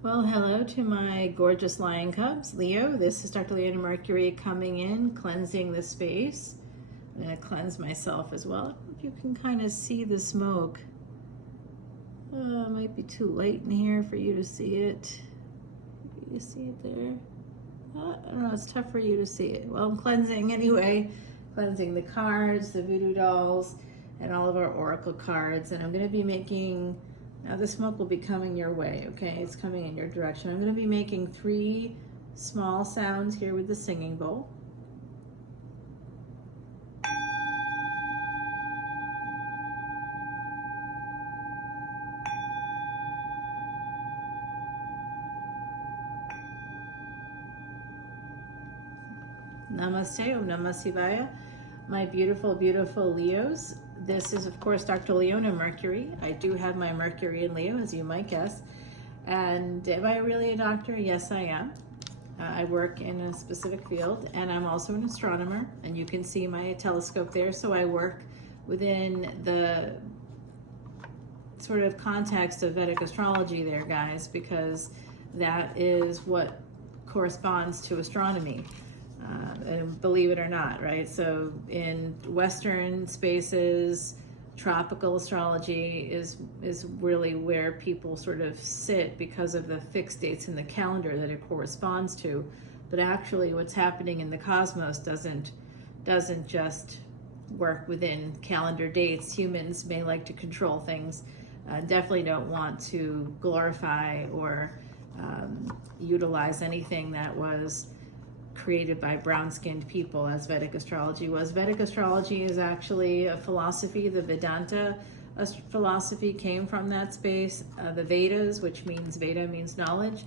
Well, hello to my gorgeous lion cubs. Leo, this is Dr. Leona Mercury coming in, cleansing the space. I'm going to cleanse myself as well. I don't know if you can kind of see the smoke. It might be too light in here for you to see it. You see it there? I don't know, it's tough for you to see it. Well, I'm cleansing anyway. Cleansing the cards, the voodoo dolls, and all of our oracle cards. And I'm going to be making... Now the smoke will be coming your way, okay? It's coming in your direction. I'm going to be making 3 small sounds here with the singing bowl. Namaste, Om Namah Shivaya. My beautiful, beautiful Leos. This is, of course, Dr. Leona Mercury. I do have my Mercury in Leo, as you might guess. And am I really a doctor? Yes, I am. I work in a specific field, and I'm also an astronomer. And you can see my telescope there. So I work within the sort of context of Vedic astrology there, guys, because that is what corresponds to astronomy. And believe it or not, right? So in Western spaces, tropical astrology is really where people sort of sit because of the fixed dates in the calendar that it corresponds to. But actually what's happening in the cosmos doesn't just work within calendar dates. Humans may like to control things, definitely don't want to glorify or utilize anything that was created by brown-skinned people, as Vedic astrology was. Vedic astrology is actually a philosophy. The Vedanta philosophy came from that space. The Vedas, which means Veda means knowledge,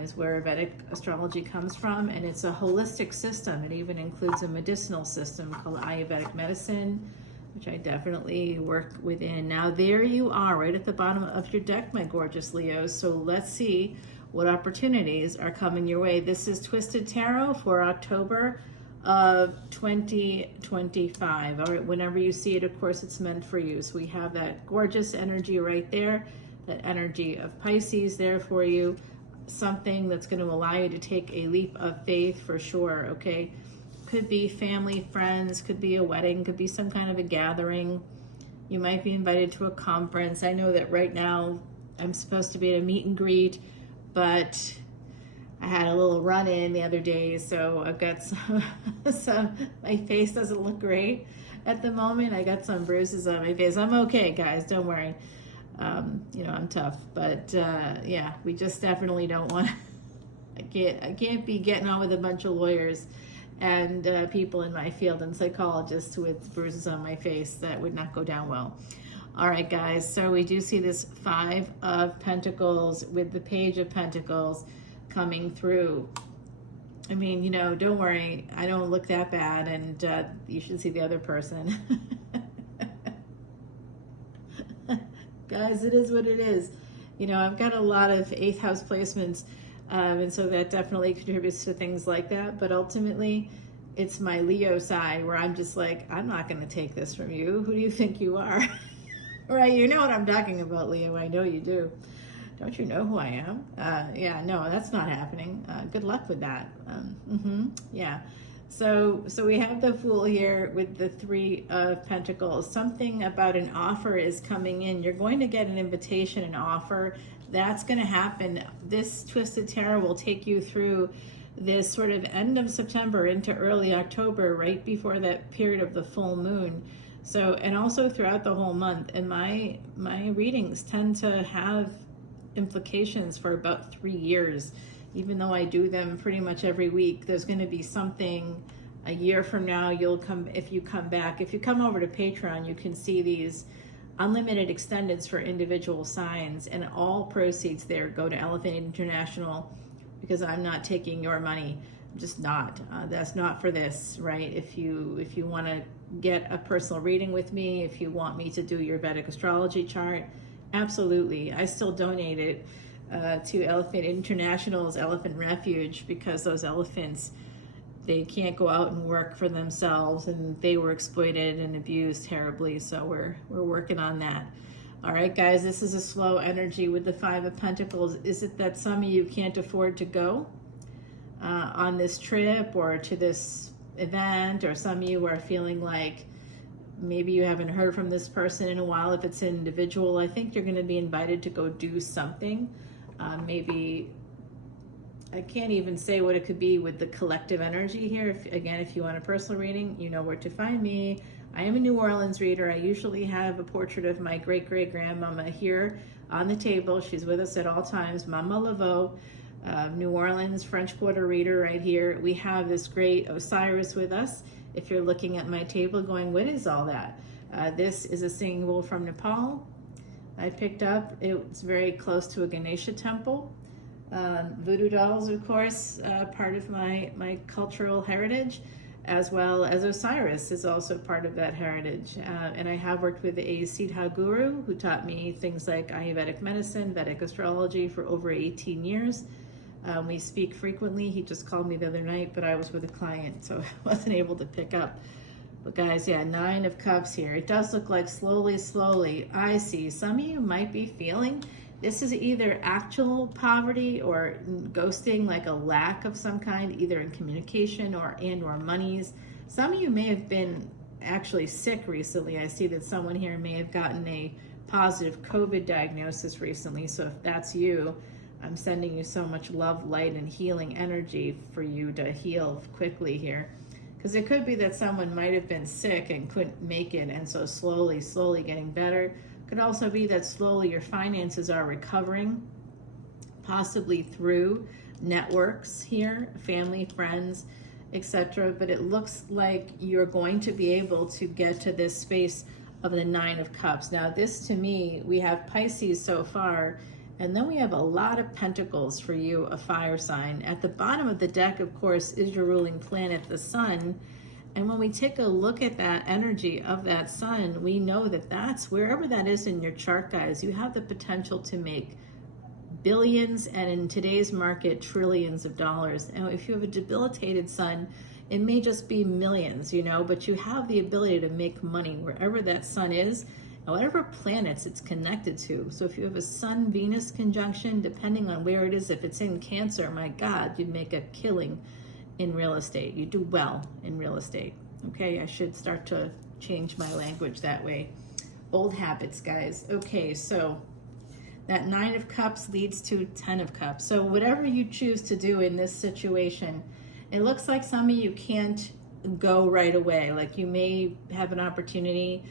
is where Vedic astrology comes from, and it's a holistic system. It even includes a medicinal system called Ayurvedic medicine, which I definitely work within. Now there you are, right at the bottom of your deck, my gorgeous Leos. So let's see what opportunities are coming your way. This is Twisted Tarot for October of 2025. All right, whenever you see it, of course, it's meant for you. So we have that gorgeous energy right there, that energy of Pisces there for you, something that's going to allow you to take a leap of faith for sure, okay? Could be family, friends, could be a wedding, could be some kind of a gathering. You might be invited to a conference. I know that right now I'm supposed to be at a meet and greet, but I had a little run-in the other day, so I've got some, my face doesn't look great at the moment. I got some bruises on my face. I'm okay, guys, don't worry. You know, I'm tough, but yeah, we just definitely don't want to, I can't be getting on with a bunch of lawyers and people in my field and psychologists with bruises on my face. That would not go down well. All right, guys, so we do see this 5 of Pentacles with the Page of Pentacles coming through. I mean, you know, don't worry, I don't look that bad, and you should see the other person. Guys, it is what it is. You know, I've got a lot of 8th house placements, and so that definitely contributes to things like that, but ultimately, it's my Leo side where I'm just like, I'm not going to take this from you. Who do you think you are? Right, you know what I'm talking about, Leo. I know you do. Don't you know who I am? Yeah, no, that's not happening. Good luck with that. Yeah. So we have the Fool here with the 3 of Pentacles. Something about an offer is coming in. You're going to get an invitation, an offer. That's going to happen. This Twisted Tarot will take you through this sort of end of September into early October, right before that period of the full moon. So, and also throughout the whole month. And my readings tend to have implications for about 3 years. Even though I do them pretty much every week, there's going to be something a year from now. You'll come, if you come back, if you come over to Patreon, you can see these unlimited extendeds for individual signs, and all proceeds there go to Elephant International, because I'm not taking your money. I'm just not. That's not for this, right? If you want to get a personal reading with me, if you want me to do your Vedic astrology chart, absolutely. I still donate it to Elephant International's Elephant Refuge, because those elephants, they can't go out and work for themselves, and they were exploited and abused terribly. So we're working on that. All right, guys, this is a slow energy with the Five of Pentacles. Is it that some of you can't afford to go on this trip or to this event, or some of you are feeling like maybe you haven't heard from this person in a while? If it's an individual, I think you're going to be invited to go do something. Maybe, I can't even say what it could be with the collective energy here. If you want a personal reading, you know where to find me. I am a New Orleans reader. I usually have a portrait of my great-great-grandmama here on the table. She's with us at all times, Mama Laveau, New Orleans French Quarter reader right here. We have this great Osiris with us. If you're looking at my table going, what is all that? This is a symbol from Nepal. I picked up, it's very close to a Ganesha temple. Voodoo dolls, of course, part of my cultural heritage, as well as Osiris is also part of that heritage. And I have worked with a Siddha guru who taught me things like Ayurvedic medicine, Vedic astrology for over 18 years. We speak frequently. He just called me the other night, but I was with a client, so I wasn't able to pick up. But guys, yeah, Nine of Cups here. It does look like slowly, I see some of you might be feeling this is either actual poverty or ghosting, like a lack of some kind, either in communication or monies. Some of you may have been actually sick recently. I see that someone here may have gotten a positive COVID diagnosis recently. So if that's you, I'm sending you so much love, light, and healing energy for you to heal quickly here. Because it could be that someone might have been sick and couldn't make it, and so slowly getting better. Could also be that slowly your finances are recovering, possibly through networks here, family, friends, etc. But it looks like you're going to be able to get to this space of the Nine of Cups. Now this, to me, we have Pisces so far, and then we have a lot of Pentacles for you, a fire sign. At the bottom of the deck, of course, is your ruling planet, the Sun. And when we take a look at that energy of that Sun, we know that that's wherever that is in your chart, guys, you have the potential to make billions, and in today's market, trillions of dollars. And if you have a debilitated Sun, it may just be millions, you know, but you have the ability to make money wherever that Sun is, and whatever planets it's connected to. So if you have a Sun-Venus conjunction, depending on where it is, if it's in Cancer, my God, you'd make a killing in real estate. You do well in real estate. Okay, I should start to change my language that way. Old habits, guys. Okay, so that Nine of Cups leads to 10 of Cups. So whatever you choose to do in this situation, it looks like some of you can't go right away. Like you may have an opportunity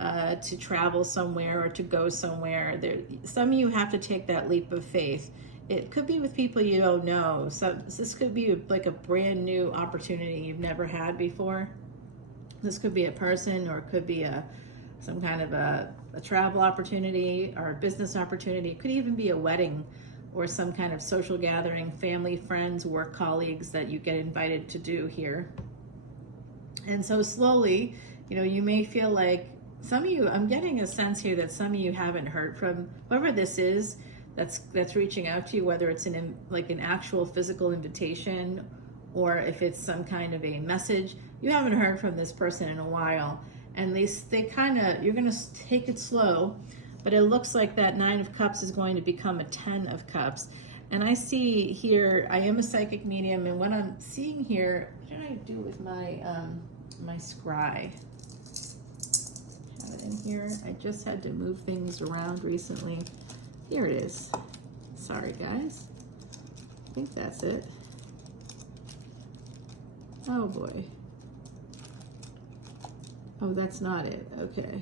to travel somewhere or to go somewhere. Some of you have to take that leap of faith. It could be with people you don't know. So this could be like a brand new opportunity you've never had before. This could be a person, or it could be some kind of a travel opportunity or a business opportunity. It could even be a wedding or some kind of social gathering, family, friends, work colleagues that you get invited to do here. And so slowly, you know, you may feel like some of you, I'm getting a sense here that some of you haven't heard from whoever this is that's reaching out to you, whether it's like an actual physical invitation or if it's some kind of a message. You haven't heard from this person in a while, and they kind of, you're going to take it slow, but it looks like that Nine of Cups is going to become a 10 of Cups. And I see here, I am a psychic medium, and what I'm seeing here, what did I do with my my scry? Have it in here. I just had to move things around recently. Here it is. Sorry, guys. I think that's it. Oh, boy. Oh, that's not it. Okay.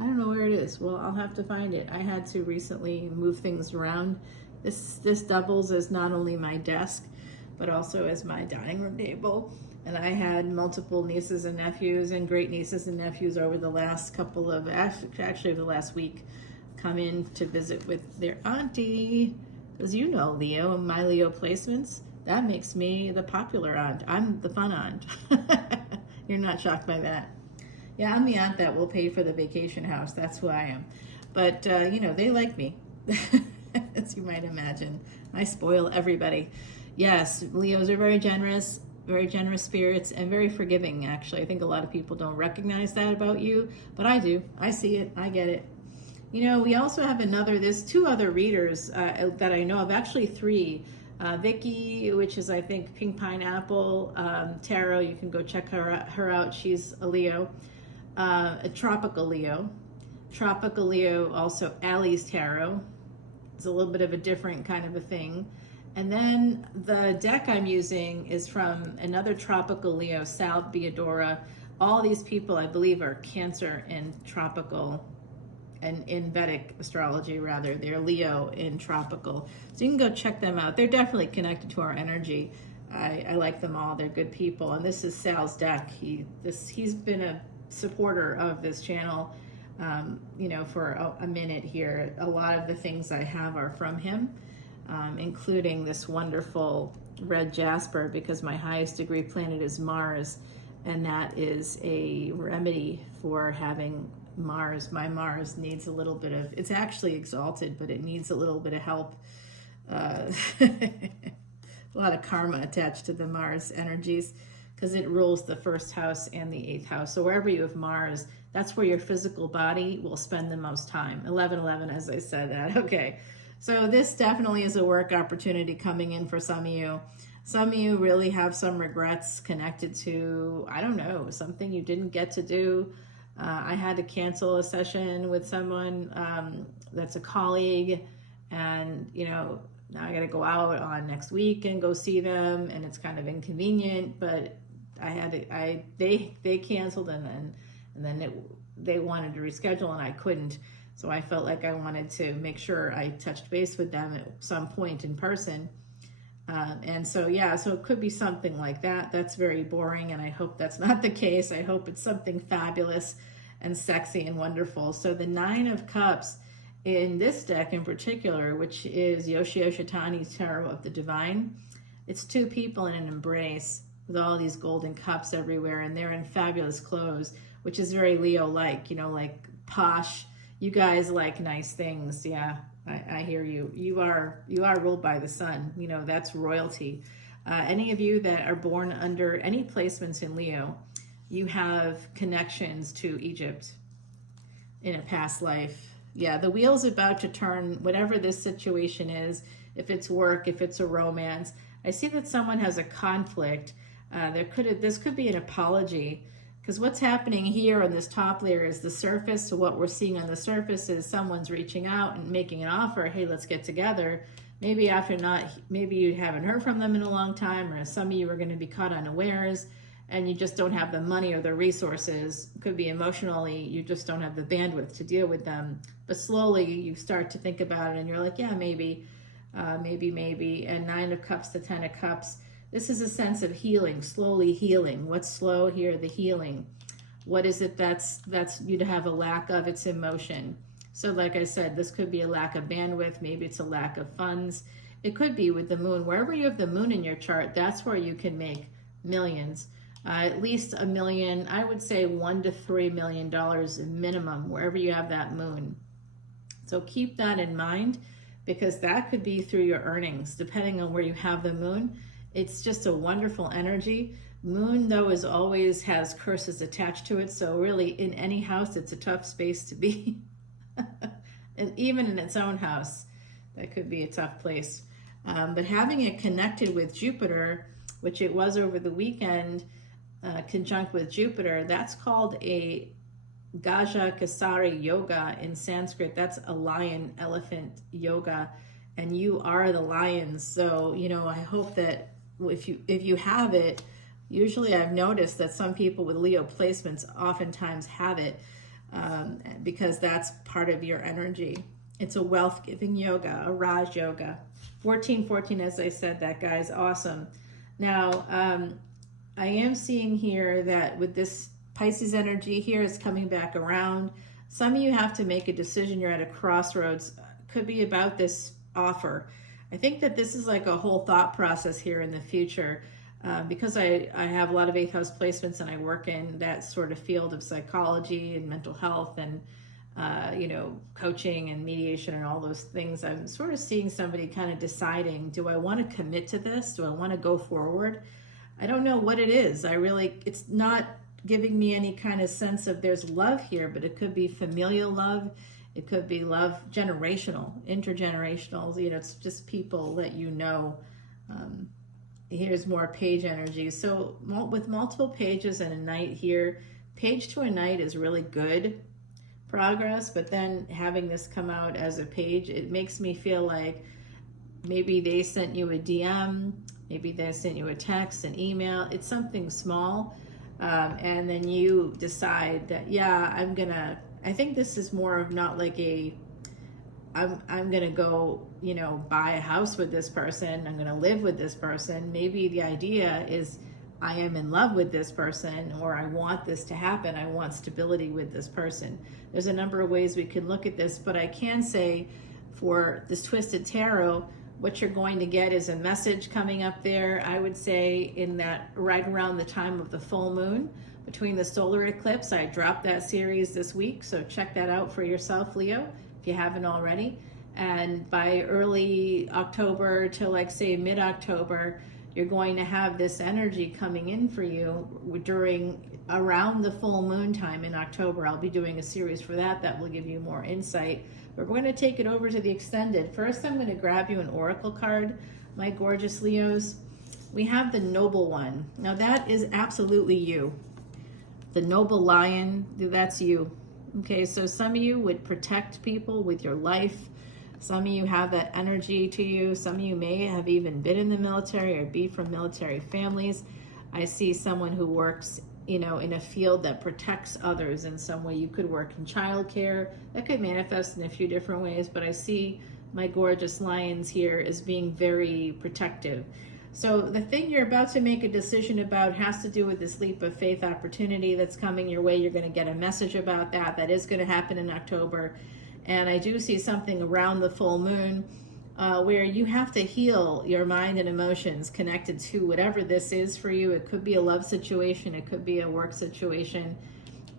I don't know where it is. Well, I'll have to find it. I had to recently move things around. This doubles as not only my desk, but also as my dining room table. And I had multiple nieces and nephews and great nieces and nephews over the last couple of, actually the last week, come in to visit with their auntie. Because you know Leo, my Leo placements, that makes me the popular aunt. I'm the fun aunt. You're not shocked by that. Yeah, I'm the aunt that will pay for the vacation house. That's who I am. But, you know, they like me, as you might imagine. I spoil everybody. Yes, Leos are very generous. very generous spirits, and very forgiving, actually. I think a lot of people don't recognize that about you, but I do. I see it. I get it. You know, we also have there's two other readers that I know of, actually three. Vicky, which is, I think, Pink Pineapple Tarot. You can go check her out. She's a Leo, a tropical Leo. Tropical Leo, also Allie's Tarot. It's a little bit of a different kind of a thing. And then the deck I'm using is from another tropical Leo, Sal Beadora. All these people, I believe, are Cancer and tropical, and in Vedic astrology, rather. They're Leo in tropical. So you can go check them out. They're definitely connected to our energy. I like them all. They're good people. And this is Sal's deck. He's been a supporter of this channel, you know, for a minute here. A lot of the things I have are from him, including this wonderful red jasper, because my highest degree planet is Mars, and that is a remedy for having Mars. My Mars needs a little bit of, it's actually exalted, but it needs a little bit of help. A lot of karma attached to the Mars energies, because it rules the first house and the 8th house. So wherever you have Mars, that's where your physical body will spend the most time. 11-11, as I said that. Okay, so this definitely is a work opportunity coming in for some of you. Some of you really have some regrets connected to, I don't know, something you didn't get to do. I had to cancel a session with someone that's a colleague, and, you know, now I got to go out on next week and go see them, and it's kind of inconvenient, but they canceled, and then they wanted to reschedule, and I couldn't. So I felt like I wanted to make sure I touched base with them at some point in person. And so, yeah, so it could be something like that. That's very boring, and I hope that's not the case. I hope it's something fabulous and sexy and wonderful. So the 9 of Cups in this deck in particular, which is Yoshio Shitani's Tarot of the Divine, it's two people in an embrace with all these golden cups everywhere, and they're in fabulous clothes, which is very Leo-like, you know, like posh. You guys like nice things. Yeah, I hear you. You are ruled by the sun. You know, that's royalty. Any of you that are born under any placements in Leo, you have connections to Egypt in a past life. Yeah, the wheel's about to turn, whatever this situation is, if it's work, if it's a romance. I see that someone has a conflict. This could be an apology, because what's happening here on this top layer is the surface. So what we're seeing on the surface is someone's reaching out and making an offer. Hey, let's get together. Maybe you haven't heard from them in a long time, or some of you are going to be caught unawares, and you just don't have the money or the resources. Could be emotionally, you just don't have the bandwidth to deal with them. But slowly you start to think about it, and you're like, yeah, maybe. And 9 of Cups to 10 of Cups. This is a sense of healing, slowly healing. What's slow here? The healing. What is it that's you to have a lack of? It's emotion. So like I said, this could be a lack of bandwidth. Maybe it's a lack of funds. It could be with the moon. Wherever you have the moon in your chart, that's where you can make millions. At least $1 million, I would say $1 to $3 million minimum, wherever you have that moon. So keep that in mind, because that could be through your earnings, depending on where you have the moon. It's just a wonderful energy. Moon, though, always has curses attached to it. So really, in any house, it's a tough space to be. And even in its own house, that could be a tough place. But having it connected with Jupiter, which it was over the weekend, conjunct with Jupiter, that's called a Gaja Kasari Yoga in Sanskrit. That's a lion elephant yoga, and you are the lions. So, you know, I hope that if you have it, usually I've noticed that some people with Leo placements oftentimes have it, because that's part of your energy. It's a wealth-giving yoga, a Raj yoga. 1414, as I said, that guy's awesome. Now, I am seeing here that with this Pisces energy here is coming back around. Some of you have to make a decision. You're at a crossroads. Could be about this offer. I think that this is like a whole thought process here in the future, because I have a lot of 8th house placements, and I work in that sort of field of psychology and mental health and you know, coaching and mediation and all those things. I'm sort of seeing somebody kind of deciding, do I want to commit to this? Do I want to go forward? I don't know what it is. It's not giving me any kind of sense of there's love here, but it could be familial love. It could be love, generational, intergenerational. It's just people that you know. Here's more page energy. So with multiple pages and a knight here, page to a knight is really good progress, but then having this come out as a page, it makes me feel like maybe they sent you a DM, maybe they sent you a text, an email. It's something small, and then you decide that, yeah, I think this is more of not like I'm gonna go, buy a house with this person, I'm gonna live with this person. Maybe the idea is I am in love with this person, or I want this to happen. I want stability with this person. There's a number of ways we can look at this, but I can say for this Twisted Tarot, what you're going to get is a message coming up there, I would say, in that right around the time of the full moon, between the solar eclipse. I dropped that series this week, so check that out for yourself, Leo, if you haven't already. And by early October to, like, say, mid-October, you're going to have this energy coming in for you around the full moon time in October. I'll be doing a series for that will give you more insight. But we're going to take it over to the extended. First, I'm going to grab you an oracle card, my gorgeous Leos. We have the Noble One. Now that is absolutely you. The Noble Lion, that's you. Okay, so some of you would protect people with your life. Some of you have that energy to you. Some of you may have even been in the military or be from military families. I see someone who works, in a field that protects others in some way. You could work in childcare. That could manifest in a few different ways, but I see my gorgeous lions here as being very protective. So the thing you're about to make a decision about has to do with this leap of faith opportunity that's coming your way. You're going to get a message about that. That is going to happen in October. And I do see something around the full moon where you have to heal your mind and emotions connected to whatever this is for you. It could be a love situation. It could be a work situation.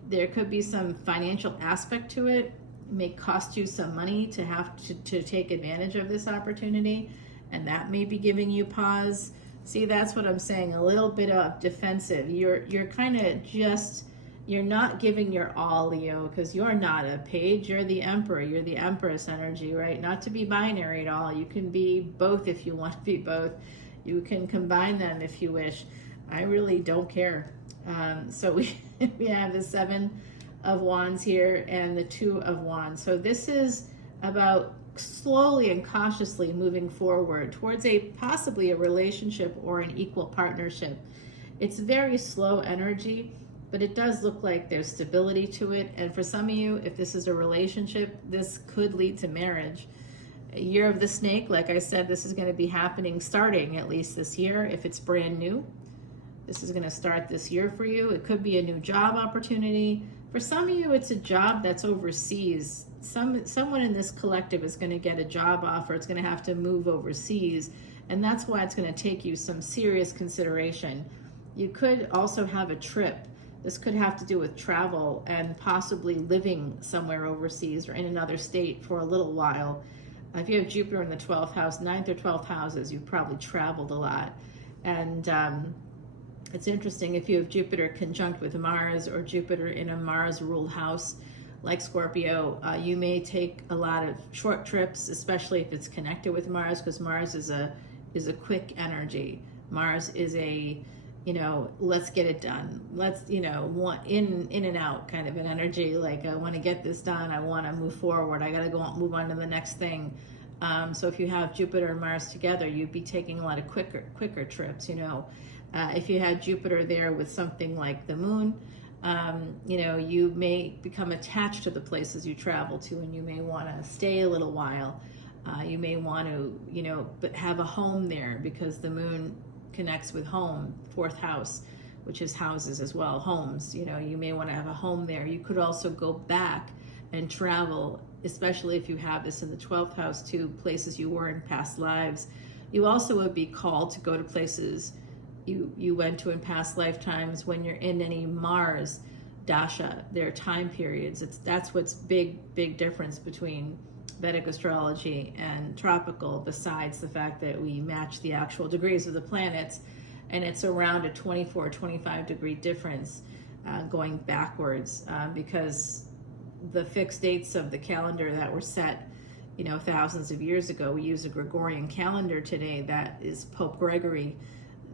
There could be some financial aspect to it. It may cost you some money to have to take advantage of this opportunity. And that may be giving you pause. See, that's what I'm saying. A little bit of defensive. You're kind of just... You're not giving your all, Leo, because you're not a page. You're the Emperor. You're the Empress energy, right? Not to be binary at all. You can be both if you want to be both. You can combine them if you wish. I really don't care. So we have the Seven of Wands here and the Two of Wands. So this is about slowly and cautiously moving forward towards possibly a relationship or an equal partnership. It's very slow energy, but it does look like there's stability to it. And for some of you, if this is a relationship, this could lead to marriage. Year of the Snake, like I said, this is going to be happening starting at least this year. If it's brand new, this is going to start this year for you. It could be a new job opportunity. For some of you, it's a job that's overseas. Someone in this collective is going to get a job offer. It's going to have to move overseas. And that's why it's going to take you some serious consideration. You could also have a trip. This could have to do with travel and possibly living somewhere overseas or in another state for a little while. If you have Jupiter in the 12th house, 9th or 12th houses, you've probably traveled a lot. And it's interesting, if you have Jupiter conjunct with Mars or Jupiter in a Mars-ruled house like Scorpio, you may take a lot of short trips, especially if it's connected with Mars, because Mars is a quick energy. Mars is a let's get it done. Let's, want in and out kind of an energy. Like, I want to get this done. I want to move forward. I got to move on to the next thing. So if you have Jupiter and Mars together, you'd be taking a lot of quicker trips, If you had Jupiter there with something like the moon, you may become attached to the places you travel to, and you may want to stay a little while. You may want to, but have a home there, because the moon connects with home, 4th house, which is houses as well, homes. You may want to have a home there. You could also go back and travel, especially if you have this in the 12th house, to places you were in past lives. You also would be called to go to places you went to in past lifetimes when you're in any Mars dasha, their time periods. That's what's big difference between Vedic astrology and tropical, besides the fact that we match the actual degrees of the planets. and it's around a 24-25 degree difference going backwards, because the fixed dates of the calendar that were set, you know, thousands of years ago. We use a Gregorian calendar today. That is Pope Gregory.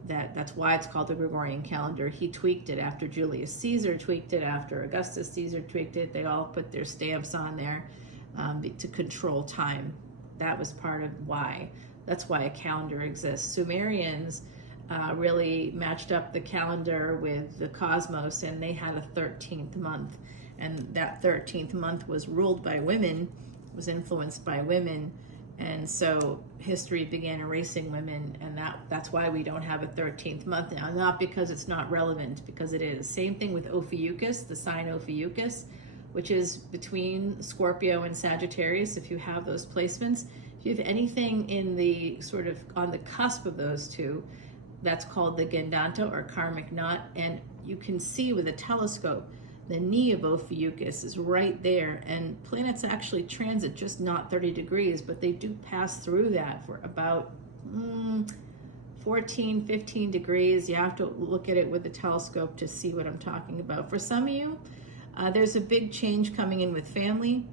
That's why it's called the Gregorian calendar. He tweaked it after Julius Caesar tweaked it, after Augustus Caesar tweaked it. They all put their stamps on there to control time. That was part of why. That's why a calendar exists. Sumerians really matched up the calendar with the cosmos, and they had a 13th month. And that 13th month was ruled by women, was influenced by women. And so history began erasing women, and that's why we don't have a 13th month now. Not because it's not relevant, because it is. Same thing with Ophiuchus, the sign Ophiuchus, which is between Scorpio and Sagittarius. If you have those placements, if you have anything in the sort of on the cusp of those two, that's called the Gendanta or karmic knot. And you can see with a telescope, the knee of Ophiuchus is right there, and planets actually transit just not 30 degrees, but they do pass through that for about 14, 15 degrees. You have to look at it with a telescope to see what I'm talking about. For some of you, there's a big change coming in with family.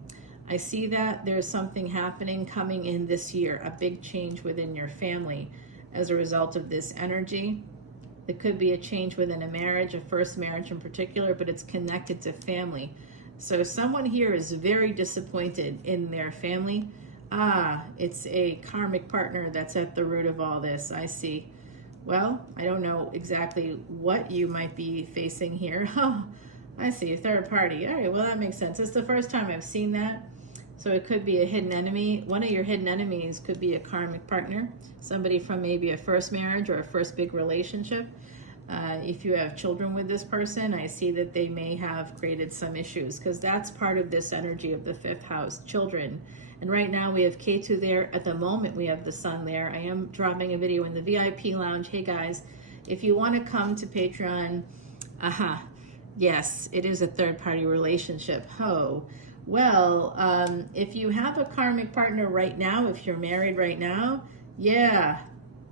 I see that there's something happening coming in this year, a big change within your family as a result of this energy. It could be a change within a marriage, a first marriage in particular, but it's connected to family. So someone here is very disappointed in their family. It's a karmic partner that's at the root of all this. I see. Well, I don't know exactly what you might be facing here. Oh, I see, a third party. All right, well, that makes sense. It's the first time I've seen that. So it could be a hidden enemy. One of your hidden enemies could be a karmic partner, somebody from maybe a first marriage or a first big relationship. If you have children with this person, I see that they may have created some issues, because that's part of this energy of the 5th house, children. And right now we have Ketu there. At the moment we have the sun there. I am dropping a video in the VIP lounge. Hey guys, if you want to come to Patreon, yes, it is a third party relationship. Well, if you have a karmic partner right now, if you're married right now, yeah,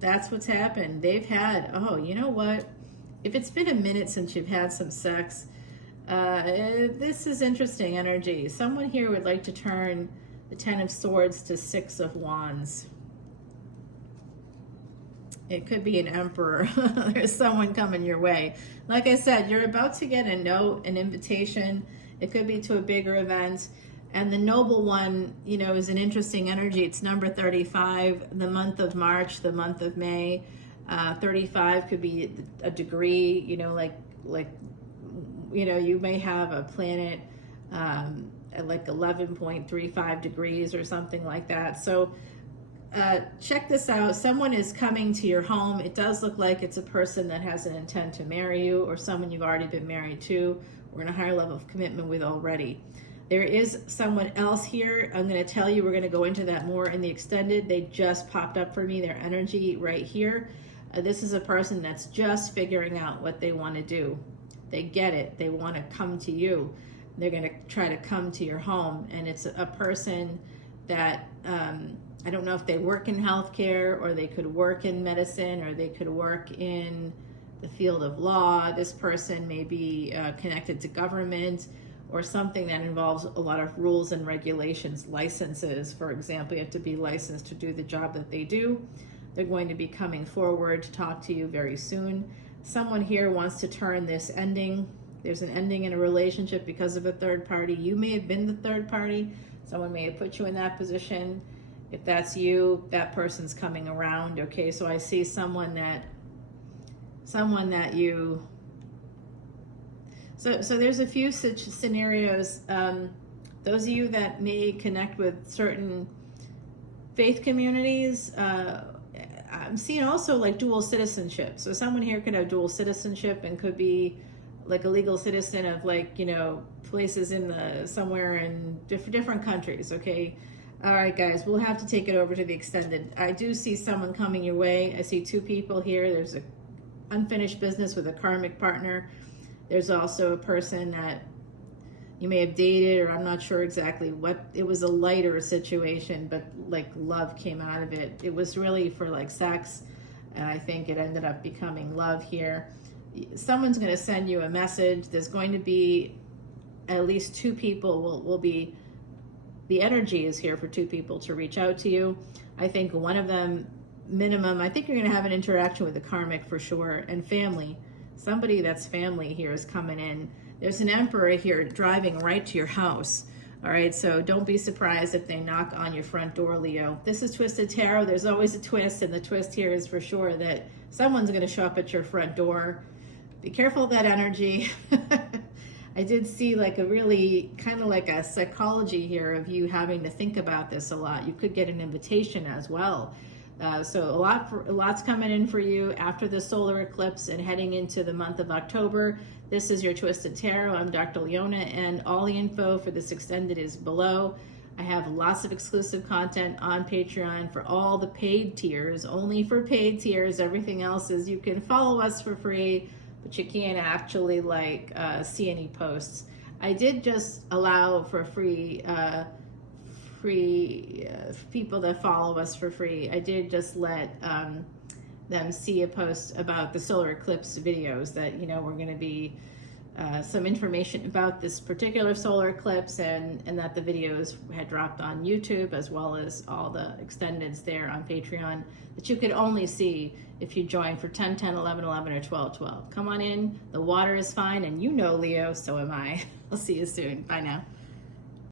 that's what's happened. They've had, you know what? If it's been a minute since you've had some sex, this is interesting energy. Someone here would like to turn the 10 of Swords to 6 of Wands. It could be an emperor. There's someone coming your way. Like I said, you're about to get a note, an invitation. It could be to a bigger event. And the noble one, you know, is an interesting energy. It's number 35, the month of March, the month of May. 35 could be a degree, you know, like, you know, you may have a planet at like 11.35 degrees or something like that. So check this out. Someone is coming to your home. It does look like it's a person that has an intent to marry you, or someone you've already been married to, or in a higher level of commitment with already. There is someone else here. I'm going to tell you, we're going to go into that more in the extended. They just popped up for me, their energy right here. This is a person that's just figuring out what they want to do. They get it. They want to come to you. They're going to try to come to your home. And it's a person that, I don't know if they work in healthcare, or they could work in medicine, or they could work in the field of law. This person may be connected to government, or something that involves a lot of rules and regulations, licenses. For example, you have to be licensed to do the job that they do. They're going to be coming forward to talk to you very soon. Someone here wants to turn this ending. There's an ending in a relationship because of a third party. You may have been the third party. Someone may have put you in that position. If that's you, that person's coming around. Okay, so I see someone that you, so there's a few such scenarios. Those of you that may connect with certain faith communities, I'm seeing also like dual citizenship. So someone here could have dual citizenship and could be like a legal citizen of, like, you know, places in the somewhere in different countries. Okay. All right, guys, we'll have to take it over to the extended. I do see someone coming your way. I see two people here. There's a unfinished business with a karmic partner. There's also a person that you may have dated, or I'm not sure exactly what. It was a lighter situation, but like love came out of it. It was really for like sex. and I think it ended up becoming love here. Someone's going to send you a message. There's going to be at least 2 people will be, the energy is here for 2 people to reach out to you. I think one of them, minimum, I think you're going to have an interaction with the karmic for sure, and family. Somebody that's family here is coming in. There's an emperor here driving right to your house. All right, so don't be surprised if they knock on your front door, Leo. This is Twisted Tarot. There's always a twist, and the twist here is for sure that someone's going to show up at your front door. Be careful of that energy. I did see like a really kind of like a psychology here of you having to think about this a lot. You could get an invitation as well. So a lot's coming in for you after the solar eclipse and heading into the month of October. This is your Twisted Tarot. I'm Dr. Leona, and all the info for this extended is below. I have lots of exclusive content on Patreon for all the paid tiers, only for paid tiers. Everything else is you can follow us for free, but you can't actually like see any posts. I did just allow for free people that follow us for free. I did just let them see a post about the solar eclipse videos that, you know, we're going to be some information about this particular solar eclipse, and that the videos had dropped on YouTube, as well as all the extendeds there on Patreon that you could only see if you join for 10, 10, 11, 11, or 12, 12. Come on in. The water is fine, and you know, Leo, so am I. I'll see you soon. Bye now.